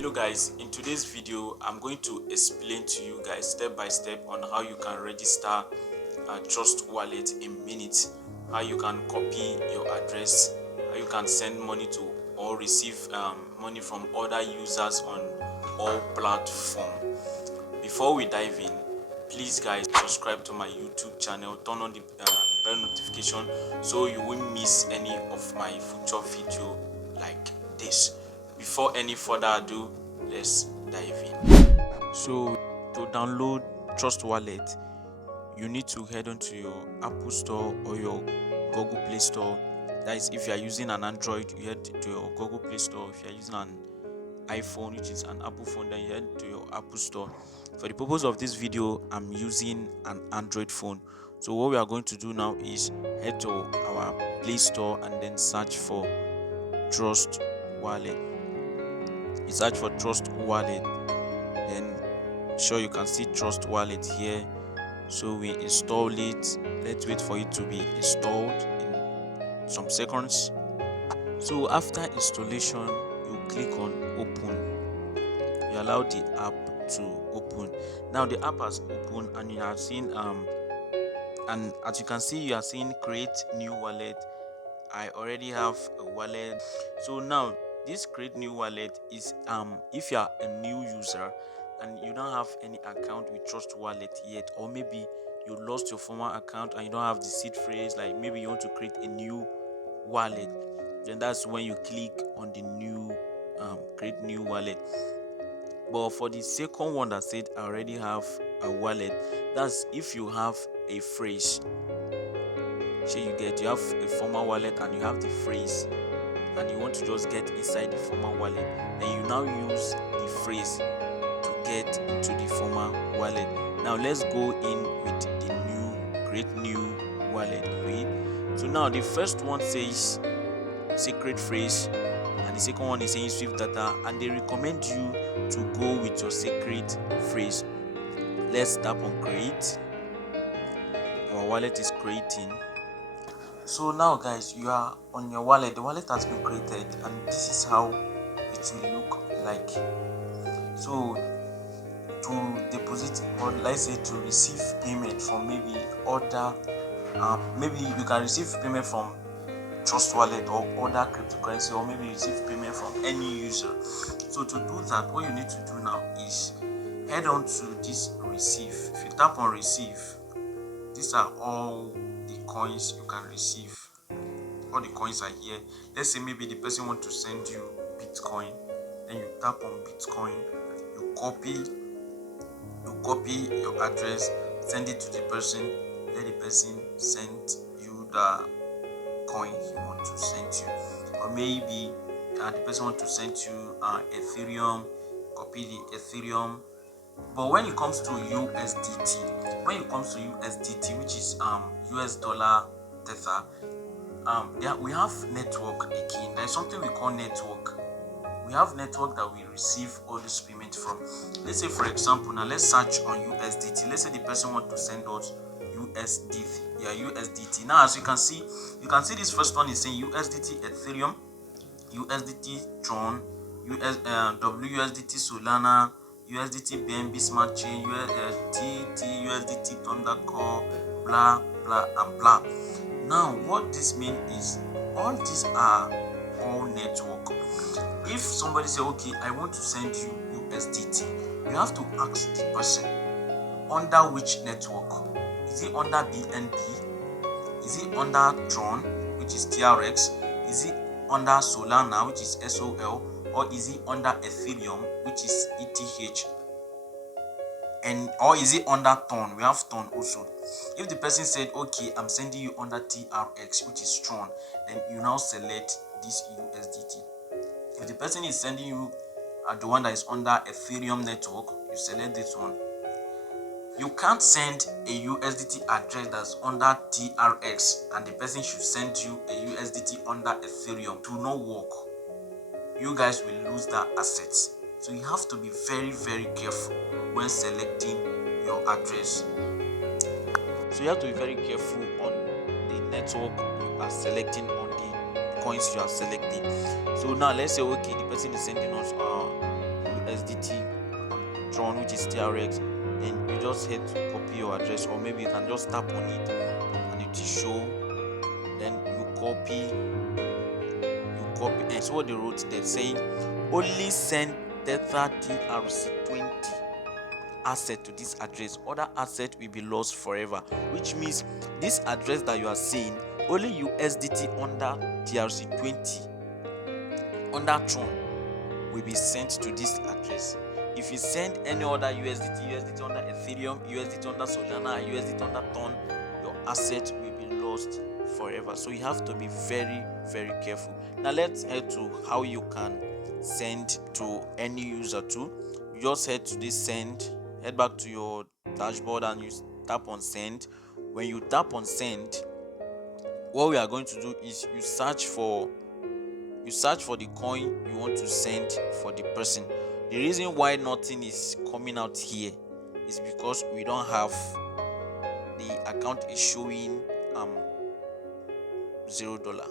Hello guys, in today's video I'm going to explain to you guys step by step on how you can register Trust Wallet in minutes, how you can copy your address, how you can send money to or receive money from other users on all platforms. Before we dive in, please guys subscribe to my YouTube channel, turn on the bell notification so you won't miss any of my future video like this. Before any further ado, let's dive in. So to download Trust Wallet, you need to head on to your Apple Store or your Google Play Store. That is, if you are using an Android, you head to your Google Play Store. If you are using an iPhone, which is an Apple phone, then you head to your Apple Store. For the purpose of this video, I'm using an Android phone. So what we are going to do now is head to our Play Store and then search for Trust Wallet. You search for Trust Wallet, then sure you can see Trust Wallet here. So we install it. Let's wait for it to be installed in some seconds. So after installation, you click on open. You allow the app to open. Now the app has opened and you have seen and as you can see, you are seeing create new wallet. I already have a wallet. So now this create new wallet is if you are a new user and you don't have any account with Trust Wallet yet, or maybe you lost your former account and you don't have the seed phrase, like maybe you want to create a new wallet, then that's when you click on the new create new wallet. But for the second one that said I already have a wallet, that's if you have a phrase. So you have a former wallet and you have the phrase and you want to just get inside the former wallet, then you now use the phrase to get into the former wallet. Now let's go in with the new create new wallet. Right? So now the first one says secret phrase and the second one is saying Swift data, and they recommend you to go with your secret phrase. Let's tap on create. Our wallet is creating. So now guys, you are on your wallet. The wallet has been created and this is how it will look like. So to deposit, or let's say to receive payment from maybe other maybe you can receive payment from Trust Wallet or other cryptocurrency, or maybe receive payment from any user. So to do that, what you need to do now is head on to this receive. If you tap on receive, these are all the coins you can receive. All the coins are here. Let's say maybe the person want to send you Bitcoin, then you tap on Bitcoin, you copy your address, send it to the person, let the person send you the coin he want to send you. Or maybe the person want to send you Ethereum, copy the Ethereum. But when it comes to USDT, which is US dollar Tether, we have network again. There's something we call network. We have network that we receive all this payment from. Let's say for example, now let's search on USDT. Let's say the person want to send us USDT. USDT. Now as you can see this first one is saying USDT Ethereum, USDT Tron, WUSDT Solana, USDT BNB Smart Chain, USDT, USDT Thundercore, blah blah and blah. Now what this means is all these are all network. If somebody say, okay, I want to send you USDT, you have to ask the person under which network. Is it under BNB? Is it under Tron, which is TRX? Is it under Solana, which is SOL? Or is it under Ethereum, which is ETH? Or is it under Tron? We have Tron also. If the person said, okay, I'm sending you under TRX, which is Tron, then you now select this USDT. If the person is sending you the one that is under Ethereum network, you select this one. You can't send a USDT address that's under TRX and the person should send you a USDT under Ethereum. To not work. You guys will lose that assets. So you have to be very, very careful when selecting your address. So you have to be very careful on the network you are selecting, on the coins you are selecting. So now let's say, okay, the person is sending us USDT on Tron, which is TRX, then you just head to copy your address, or maybe you can just tap on it and it will show. Then you copy, and so what they wrote there saying only send Tether TRC20 asset to this address, other asset will be lost forever, which means this address that you are seeing, only USDT under TRC20 under Tron will be sent to this address. If you send any other USDT under Ethereum, USDT under Solana, USDT under Ton, your asset will be lost forever. So you have to be very, very careful. Now let's head to how you can send to any user too. You just head to this send, head back to your dashboard and you tap on send. When you tap on send, what we are going to do is you search for the coin you want to send for the person. The reason why nothing is coming out here is because we don't have, the account is showing $0.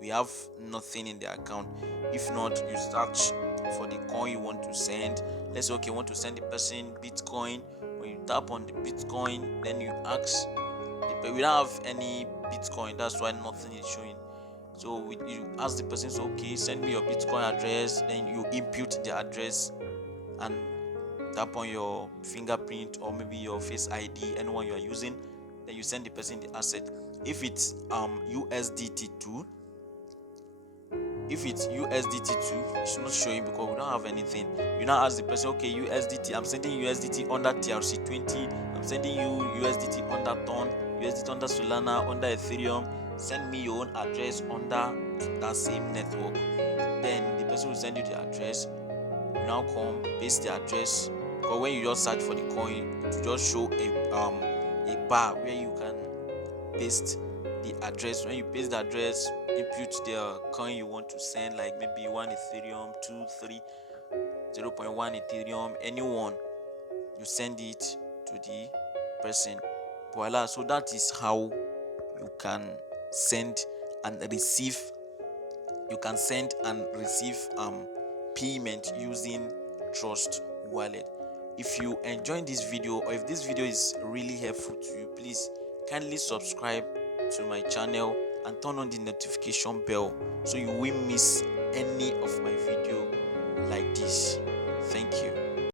We have nothing in the account. If not, you search for the coin you want to send. Let's say, okay, you want to send the person Bitcoin. When you tap on the Bitcoin, then you ask we don't have any Bitcoin, that's why nothing is showing. So you ask the person, so okay, send me your Bitcoin address. Then you input the address and tap on your fingerprint or maybe your face ID, anyone you are using. Then you send the person the asset. If it's USDT2, it's not showing because we don't have anything. You now ask the person, okay, USDT, I'm sending USDT under TRC20, I'm sending you USDT under Ton, USDT under Solana, under Ethereum. Send me your own address under that same network. Then the person will send you the address. You now come paste the address, because when you just search for the coin, it will just show a bar where you can paste the address. When you paste the address, input the coin you want to send, like maybe 1 Ethereum, 2, 3, 0.1 Ethereum, anyone, you send it to the person. Voila. So that is how you can send and receive payment using Trust Wallet. If you enjoyed this video, or if this video is really helpful to you, please kindly subscribe to my channel and turn on the notification bell so you won't miss any of my video like this. Thank you.